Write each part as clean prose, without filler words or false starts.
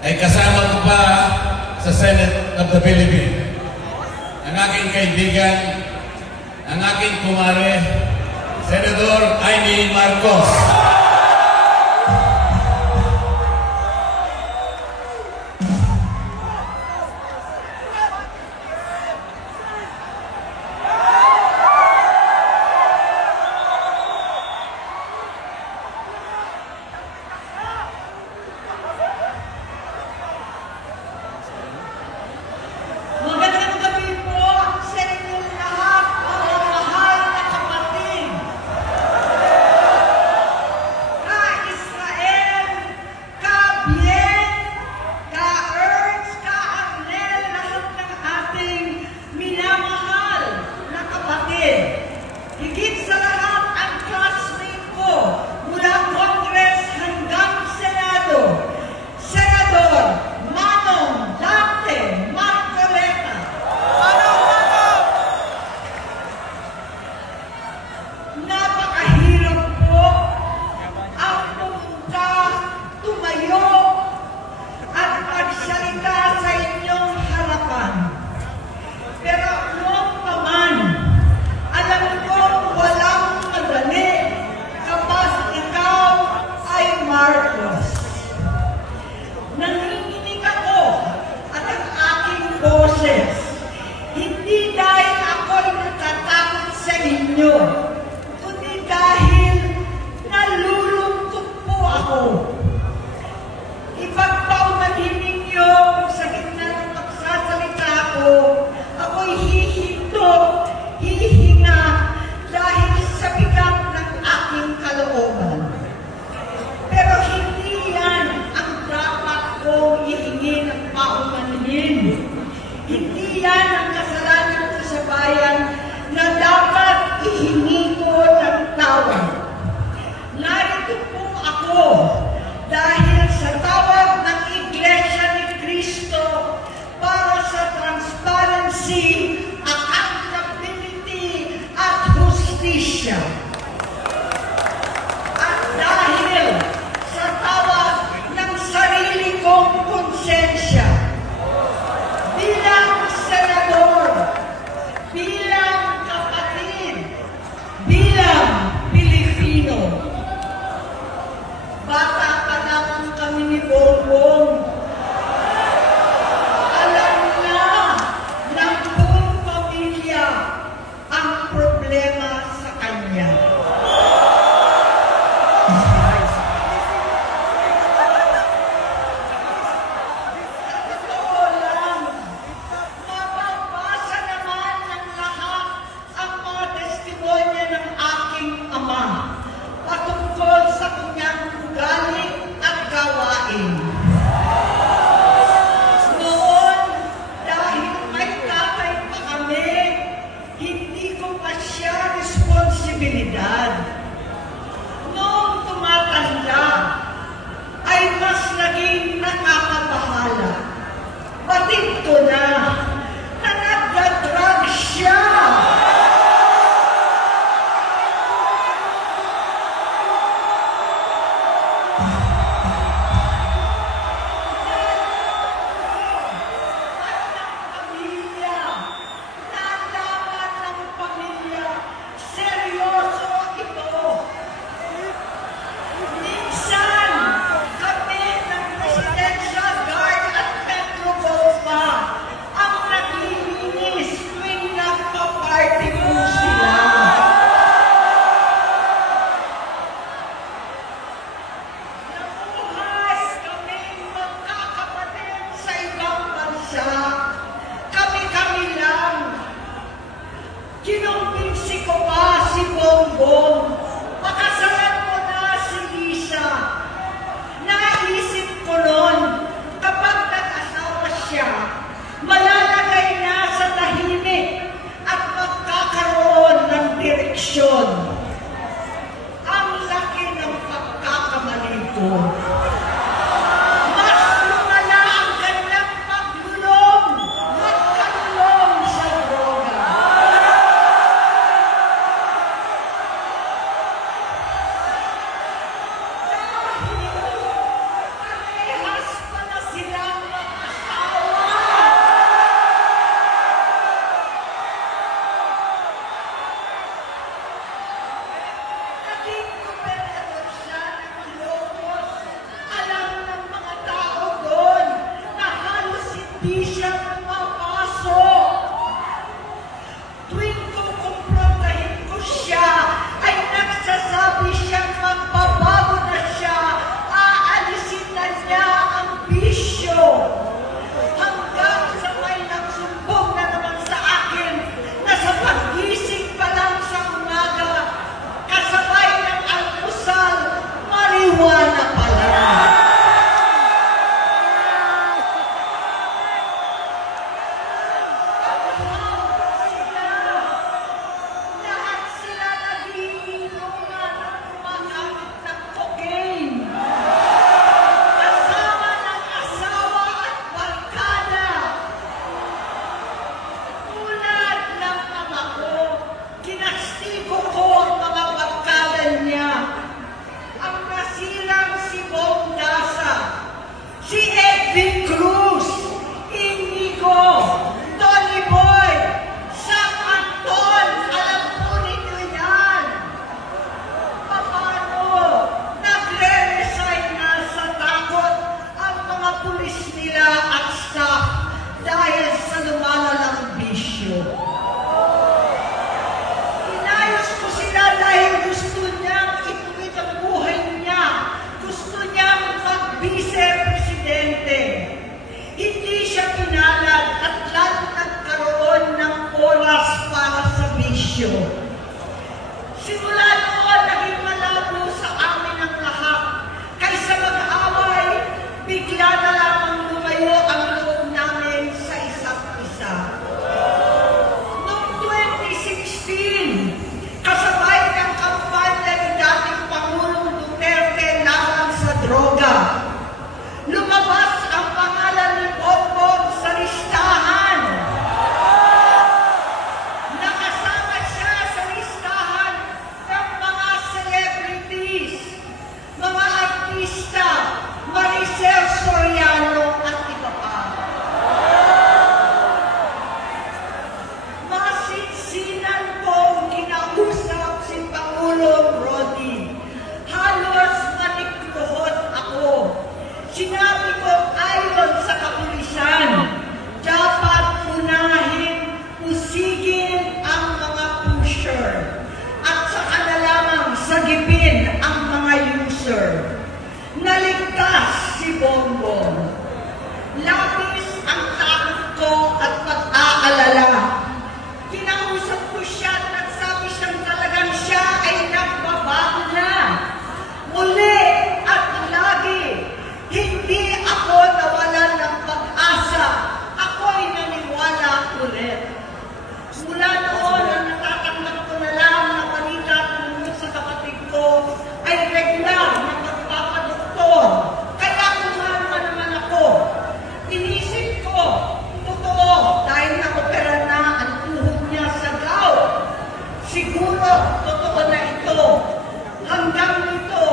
ay kasama ko pa sa Senate of the Philippines. Ang aking kaibigan, ang aking kumare, Senador Amy Marcos. Magandang gabi po sa inyong lahat, mga mahal na kapatid. di siya pumapasok. Tuwing kukumprontahin ko siya, ay nagsasabi siyang magbabago na siya, aalisin na niya ang bisyo. Hanggang sa may nagsumbong na naman sa akin na sa paggising pa lang sa umaga, kasabay ng almusal, marijuana pala. Lahat sila nagiinuman at gumagamit ng cocaine. Kasama ng asawa at barkada. Tulad ng ama ko, kinastigo ko ang mga barkada niya. Ang nasirang si Bong Dasa, si Edwin Cruz, Inigo, Tony Boy, Sam Anton, alam po ninyo yan. Paano nagre-resign na sa takot ang mga pulis nila at staff dahil sa lumalalang bisyo. Inayos ko sila dahil gusto niyang ituwid ang buhay niya. Gusto niyang mag-vice-presidente. Hindi siya pinalad at lalo nagkaroon ng oras para sa bisyo. Simula noon, naging malabo sa amin ang lahat. Kaysa mag-away, bigla na lamang lumayo ang loob namin sa isa't isa. Noong 2016, kasabay ng kampanya ni dating Pangulong Duterte laban sa droga, lumabas ang pangalan ni Bongbong sa listahan. Nakasama siya sa listahan ng mga celebrities, mga artista, Maricel Soriano at iba pa. Masinsinan kong kinausap si Pangulong Rodi. Halos manikluhod ako. Sinabi ko ayon sa kapulisan, dapat unahin, usigin ang mga pusher at saka na lamang sagipin ang mga user. Naligtas si Bongbong. Labis ang takot ko at pag-aalala. Kinausap ko siya at nagsabi siyang talagang siya ay nagbabago na. Muli at lagi, hindi ako nawalan ng pag-asa. Ako'y naniwala ulit. Mula noon, ang natatanggap ko na lang na balita tungkol sa kapatid ko ay regular na magpapadoktor. Kaya kumalma naman ako. Inisip ko, totoo, dahil nakopera na ang tuhod niya sa gout. Siguro, totoo na ito. Hanggang nito,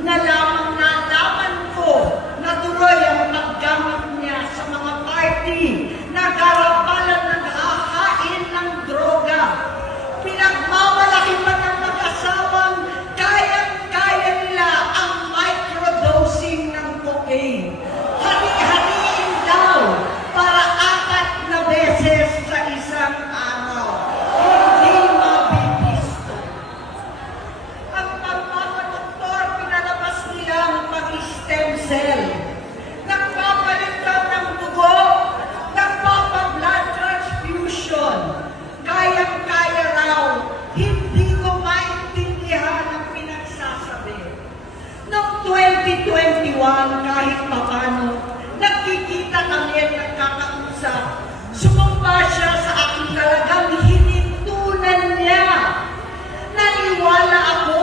nalaman ko na tuloy ang paggamit niya sa mga party na karapalan ng hahain ng droga. Pinagmamalaki pa ng mag-asawang kayang-kaya nila ang microdosing ng cocaine. Hari-hariin daw para 4 na beses sa isang araw. Hindi mabibisto. Ang pagpapadoktor, pinalabas nila ang pag-stem cell. Nagpapalit daw ng dugo, nagpapa-blood transfusion. Kayang-kaya raw. Hindi ko maintindihan ang pinagsasabi. Noong 2021, kahit papano, nagkikita kami at nagkakausap. Sumumpa siya sa akin talagang hinintunan niya. Naniwala ako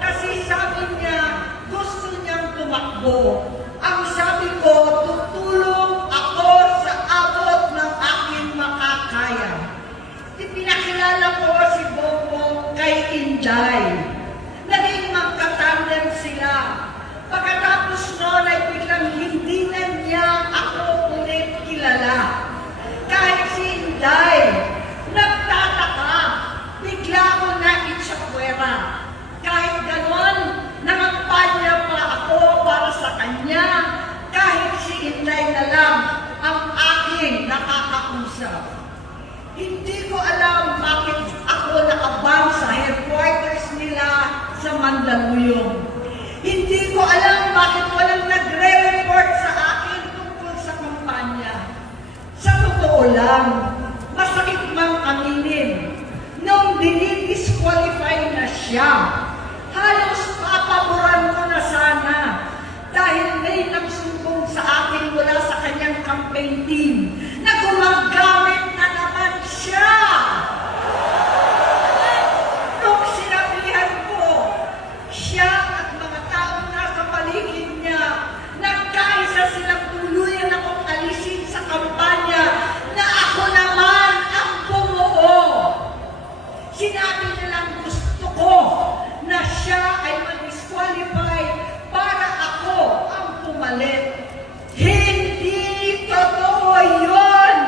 kasi sabi niya gusto niyang tumakbo. Ang sabi ko, tutulong ako sa abot ng aking makakaya. Pinakilala ko si Bongbong kay Inday. Naging magkatandem sila. Pagkatapos noon ay biglang hindi na niya ako ulit kilala. Kahit si Inday, nagtataka, bigla ko na itsapwera. Kahit ganon, nangampanya pa ako para sa kanya. Kahit si Mandaluyong. Hindi ko alam bakit walang nagre-report sa akin tungkol sa kampanya. Sa totoo lang, masakit mang aminin, nung dinidisqualify na siya, halos papaboran ko na sana dahil may nagsumbong sa akin mula sa kanyang campaign team na gumagamit na naman siya. Nung sinabihan ko, siya at mga taong nasa paligid niya, nagkaisa silang tuluyan akong alisin sa kampanya na ako naman ang bumuo. Sinabi nilang gusto ko na siya ay mag-disqualify para ako ang pumalit. Hindi totoo yun!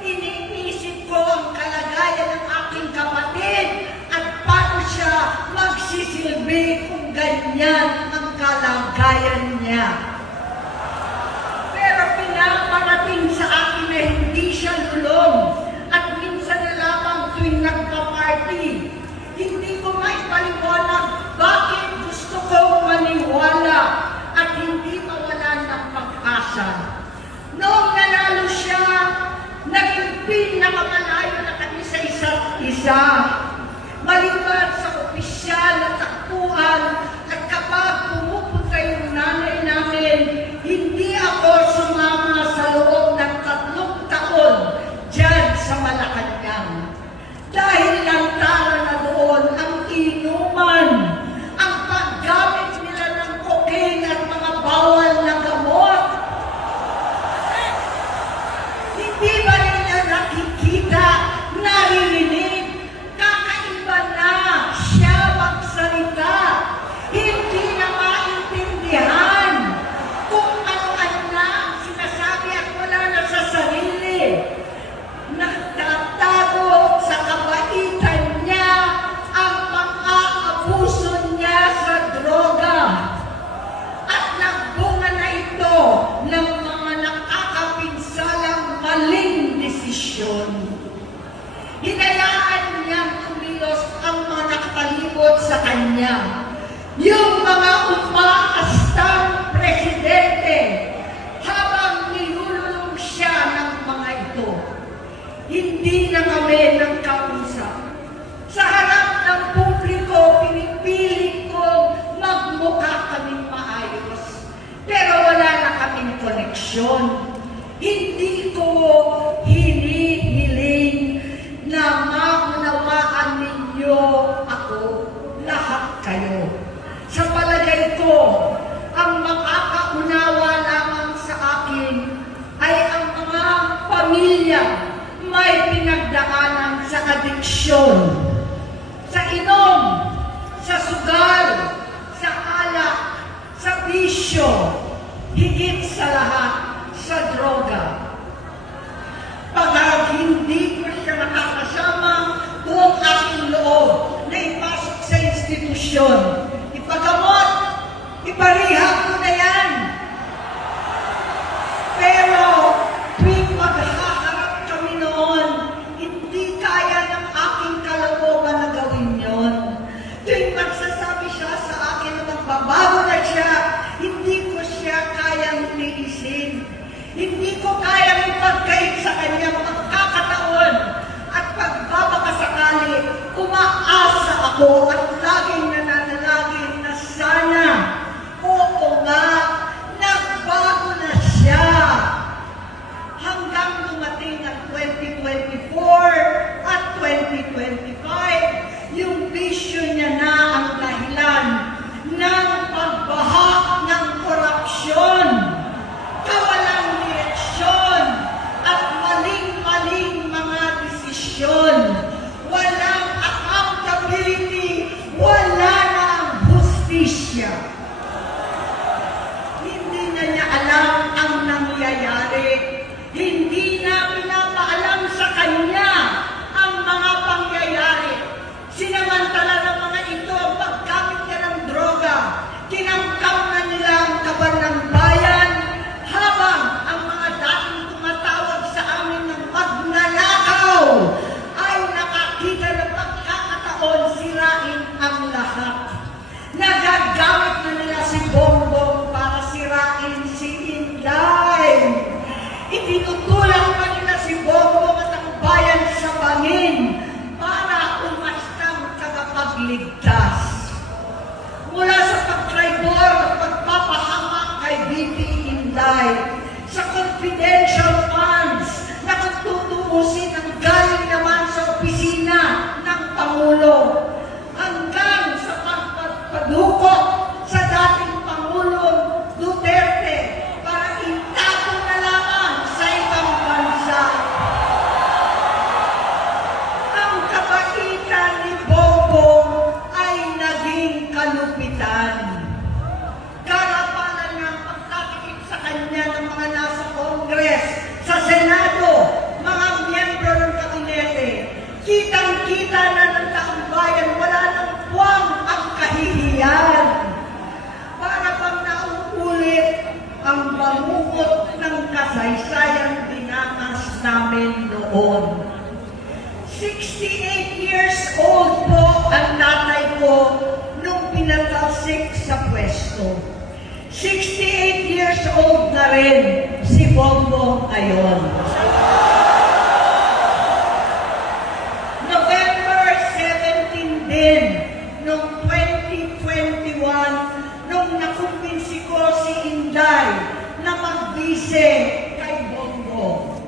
Iniisip ko ang kalagayan ng aking kapatid at paano siya magsisilbi kung ganyan ang kalagayan niya. Pero pinaparating sa akin na hindi siya lulong at minsan na lamang tuwing nagpa-party. Hindi ko maipaliwanag bakit gusto kong maniwala at hindi mawalan ng pag-asa. Noong nanalo siya, naging pinakamalayo na kami sa isa't isa. Maliban sa opisyal na takbuhan at kapag pumupunta yung nanay namin, hindi ako sumama sa loob ng 3 taon dyan sa Malacanang. Dahil lantara na doon ang inuman, ang paggamit nila ng cocaine at mga bawal na gamot. Hindi ba nila nakikita, naririnig, kakaiba na siya magsalita, hindi na maintindihan kung ano-ano na ang sinasabi at wala na sa sarili. Nagtatago sa kabaitan niya ang pang-aabuso niya sa droga. At nagbunga na ito ng mga nakakapinsalang maling desisyon. Hinayaan niyang kumilos ang mga nakatalibot sa kanya. Yung mga umaastang presidente habang nilululong siya ng mga ito. Hindi na kami nagkausap. Sa harap ng publiko, pinipilit kong magmukha kaming maayos. Pero wala na kaming koneksyon. Hindi ko hinihiling na maunawaan ninyo ako, lahat kayo. Sa palagay ko, ang makakaunawa lamang sa akin ay ang mga pamilya may pinagdaanan sa adiksyon, sa inom, sa sugal, sa alak, sa bisyo, higit sa lahat, sa droga. Pag hindi ko siya nakakasama, buong aking loob na ipasok sa institusyon, ipagamot, iparihab ko na yan. Pero tuwing maghaharap kami noon, hindi kaya ng aking kalooban na gawin yon. Tuwing magsasabi siya sa akin na magbabago na siya, hindi ko siya kayang tiisin. Hindi ko kayang ipagkait sa kanya mga kakataon at pagbabakasakali, umaasa ako at laging nananalangin na sana, oo nga, nagbago na siya. Hanggang dumating ang 2024 at 2025, yung bisyo niya na ang dahilan ng pagbahak ng korupsyon, kawalang direksyon, at maling-maling mga desisyon. Walang accountability Inday, sa confidential funds na kung tutuusin ang galing naman sa opisina ng Pangulo, hanggang sa pagpadukot sa dating Pangulong Duterte para itago na lamang sa ibang bansa. Ang kabaitan ni Bongbong ay naging kalupitan. Karapalan ng pagtatakip sa kanya ng mga nasa Congress, sa Senado, mga miyembro ng kabinete. Kitang-kita na ng taong bayan, wala nang puwang ang kahihiyan. Para bang nauulit ang bangungot ng kasaysayan dinanas namin noon. 68 years old po ang tatay ko nung pinatalsik sa pwesto. 68 years old na rin si Bongbong ngayon. November 17 din nung 2021 nung nakumbinsi ko si Inday na magbise kay Bongbong.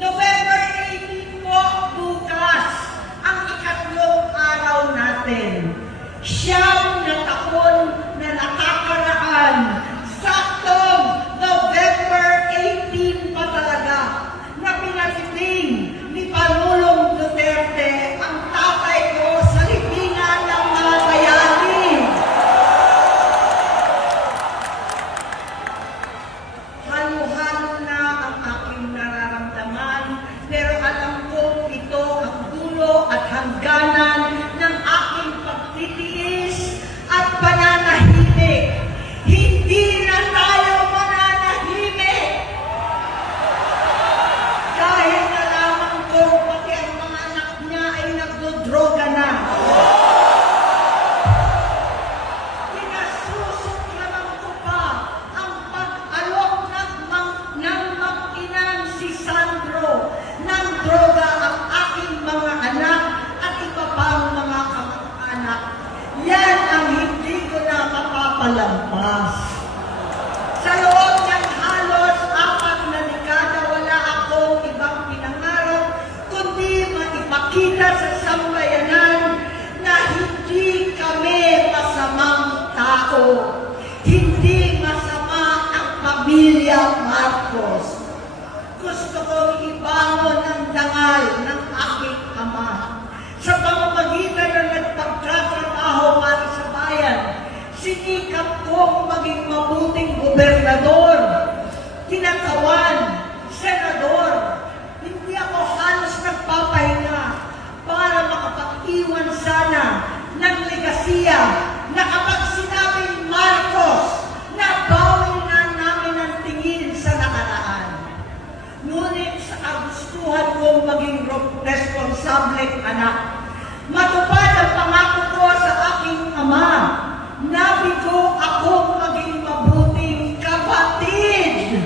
November 18 po, bukas, ang ikatlong araw natin. Siyam na taon na nakakaraan. Saktong November 18 pa talaga na pinatiting ni Pangulong Duterte ang tatay ko sa libingan ng mga bayani. Halo-halo na ang aking nararamdaman, pero alam ko ito ang dulo at hangganan ng aking pagtitiis at pananahimik. Hindi na tayo mananahimik! Dahil nalaman ko pati ang mga anak niya ay nagdodroga na. Pinasusuklaman ko pa ang pag-alok ng mag-inang si Sandro ng droga ang aking mga anak at iba pang mga kamag-anak. Yan ang hindi ko na mapapalampas. Sa loob ng halos 4 na dekada, wala akong ibang pinangarap kundi maipakita sa sambayanan na hindi kami masamang tao. Hindi masama ang pamilya Marcos. Gusto kong ibangon ang dangal ng aking ama. Sa pamamagitan ng nagpagtatrabaho para sa bayan, sinikap kong maging mabuting gobernador, tinakawan, senador. Hindi ako halos nagpapahinga para makapag-iwan sana ng legasiya na kapag sinabing Marcos, nabawi na namin ang tingin sa nakaraan. Ngunit sa kagustuhan kong maging responsableng anak, matupad ang pangako ko sa aking ama. Nabigo akong maging mabuting kapatid.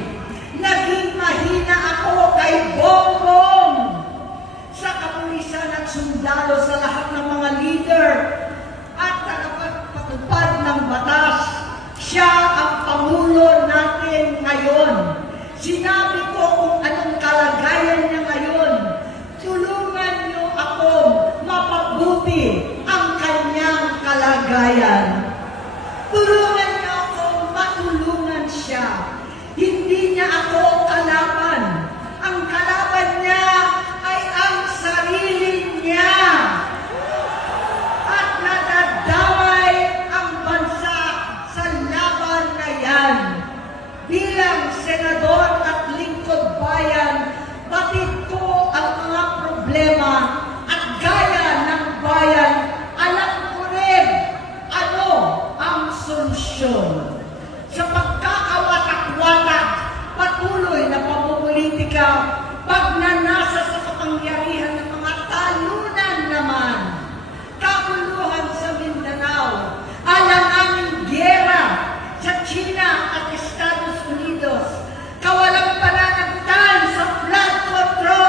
Naging mahina ako kay Bongbong. Sa kapulisan at sundalo, sa lahat ng mga leader at tagapagpatupad ng batas, siya ang Pangulo natin ngayon. Sinabi ko kung anong kalagayan niya ngayon. Tulungan niyo akong mapabuti ang kanyang kalagayan. Tulungan niyo akong matulungan siya. Hindi niya ako kalaban. Ang kalaban niya ay ang sarili niya. At nadadamay ang bansa sa laban na yan. Bilang senador at lingkod bayan, batid ko ang mga problema at gaya ng bayan, alam ko rin ano ang solusyon. Sa pagkakawatak-watak, patuloy na pamumulitika, pagnanasa sa kapangyarihan ng mga talunan naman, kaguluhan sa Mindanao, alanganing giyera sa China at Estados Unidos, kawalang pananagutan sa flood control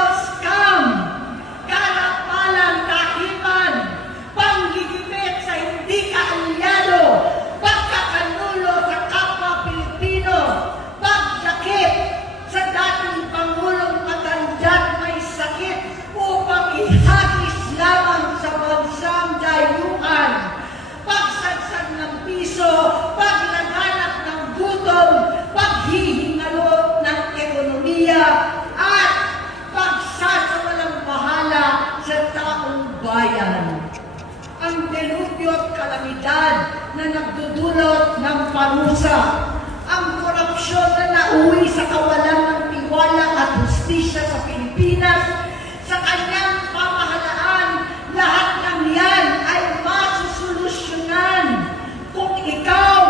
nauwi sa kawalan ng tiwala at hustisya sa Pilipinas, sa kanyang pamahalaan, lahat ng yan ay masusolusyonan kung ikaw,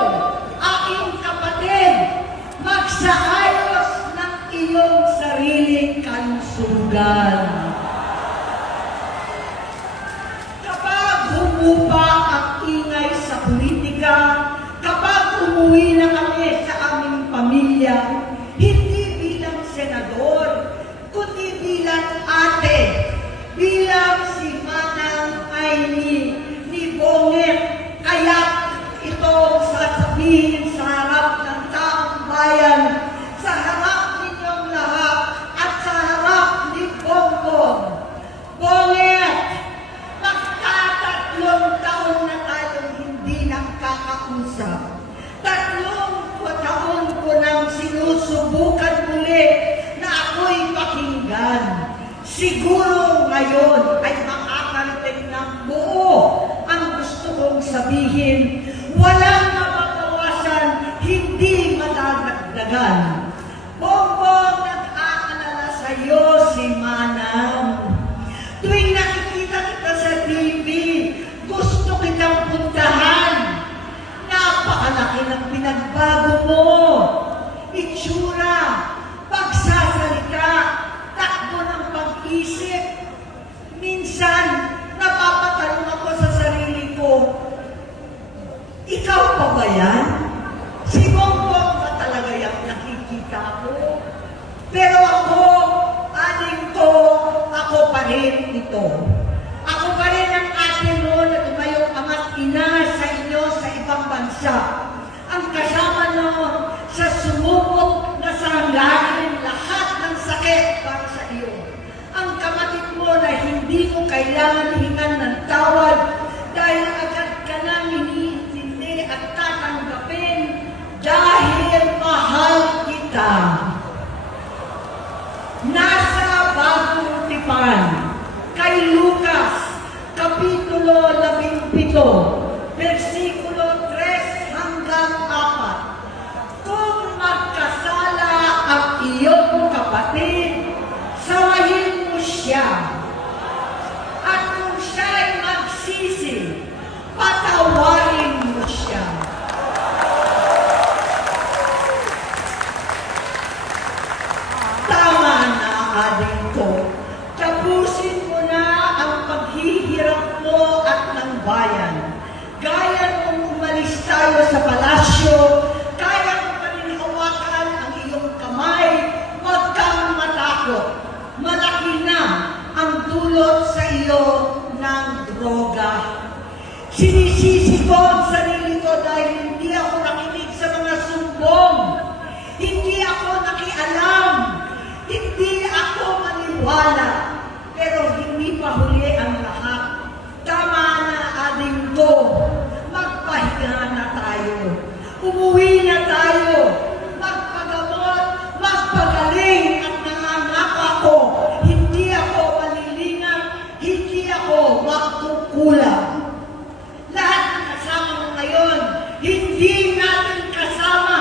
aking kapatid, magsaayos ng iyong sariling kalusugan. Kapag humupa ang ingay sa politika, kapag umuwi na kami sa aming pamilya, hindi bilang senador, kundi bilang ate, bilang si Manang Aimee ni Bonget, kaya ito sasabihin sa harap ng taong bayan, sa harap ninyong lahat, at sa harap ni Bongbong. Bonget, magtatatlong taon na tayong hindi nakakausap. 3 taon ko nang sinusubukan muli na ako'y pakinggan. Siguro ngayon ay makakarating ng buo ang gusto kong sabihin. Walang mababawasan, hindi madadagdagan. Bongbong, nag-aalala sa iyo si Manang. Tuwing nakikita kita sa TV, gusto kitang puntahan. Napakalaki ng pinagbago mo. Itsura, pagsasalita, takbo ng pag-isip. Minsan, napapatanong ako sa sarili ko, ikaw pa ba yan? Si Bongbong ba talaga yung nakikita ko? Pero ako, aling ko, ako pa rin ito. Ako pa rin ang ate mo na tumayong ama't ina sa inyo sa ibang bansa. Ang kasama no sa sumubok na sanglahin lahat ng sakit para sa iyo. Ang kapatid mo na hindi mo kailangan hingan ng tawad dahil agad ka nang iniintindi at tatanggapin dahil mahal kita. Nasa Bagong Tipan, kay Lucas, Kapitulo 17, versikulo 3 hanggang 4. Kung magkasala ang iyong kapatid, sawayin mo siya. At kung siya'y magsisi, patawarin mo siya. Tama na, adik ko. Tapusin mo na ang paghihirap mo at ng bayan. Gaya nung umalis tayo sa palasyo, kaya mo pa rin hawakan ang iyong kamay, huwag kang matakot. Malaki na ang dulot sa iyo ng droga. Sinisisi ko ang sarili ko dahil hindi ako nakinig sa mga sumbong. Hindi ako nakialam. Hindi ako maniwala. Pero hindi pa huli ang lahat. Tama na, ading ko. Magpahinga na tayo. Umuwi na tayo. Magpagamot, magpagaling at nangangako ako. Hindi ako malilingan, hindi ako magkukulang. Lahat ng kasama mo ngayon, hindi natin kasama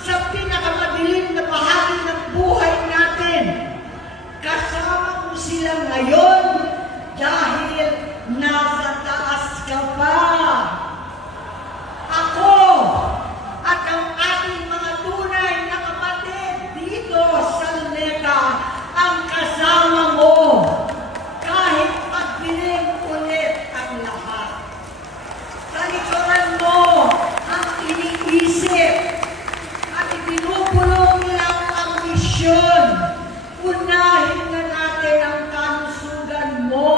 sa pinakamadilim na bahagi ng buhay natin. Kasama mo sila ngayon dahil nasa taas ka pa. Ako at ang ating mga tunay na kapatid dito sa Luneta ang kasama mo kahit pagdilim ulit ang lahat. Talikuran mo ang iniisip at ibinubulong lang ang misyon. Unahin na natin ang kalusugan mo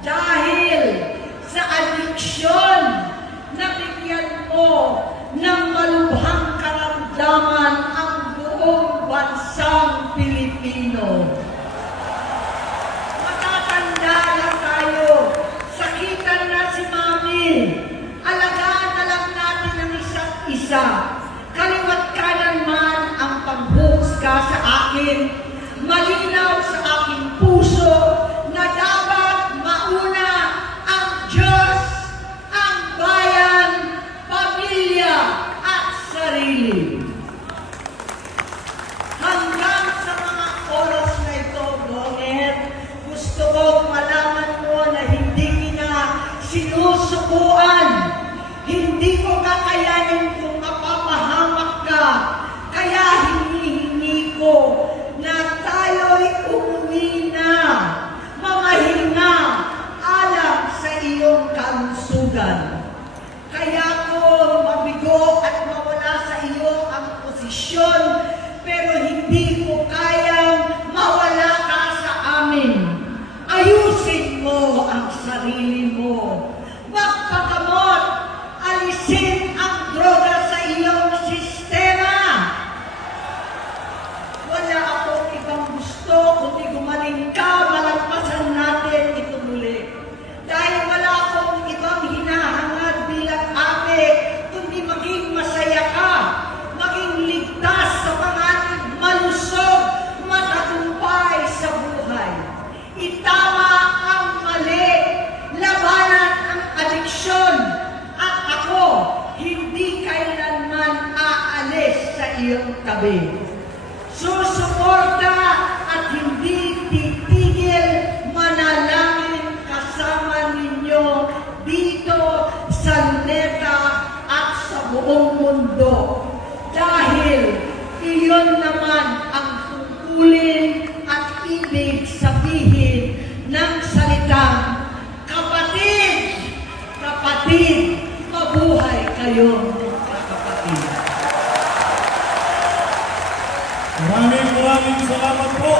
dahil sa adiksyon na bigyan mo ng malubhang karamdaman ang buong bansang Pilipino. Matatanda na tayo, sakitan na si Mami, alagaan na lang natin ang isa't isa. Kaliwat kanan man ang pagbuhusga sa akin, malinaw sa aking puso na dapat mauna ang Diyos, ang bayan, pamilya at sarili. pero hindi ko kayang mawala ka sa amin. Ayusin mo ang sarili mo. Magpagamot, alisin ang droga sa iyong sistema. Wala akong ibang gusto kundi gumaling ka, malagpasan natin ito muli. Dahil wala akong ibang hinahangad bilang ate, kundi maging masaya ka, maging ligtas sa mga malusog, matagumpay sa buhay. Itama ang mali, labanan ang adiksyon, at ako hindi kailanman aalis sa iyong tabi. Susuporta at hindi titigil manalangin kasama ninyo dito sa Luneta at sa buong mundo. Dahil iyon naman ang tungkulin at ibig sabihin ng salitang kapatid, kapatid, mabuhay kayong kapatid. Maraming salamat po.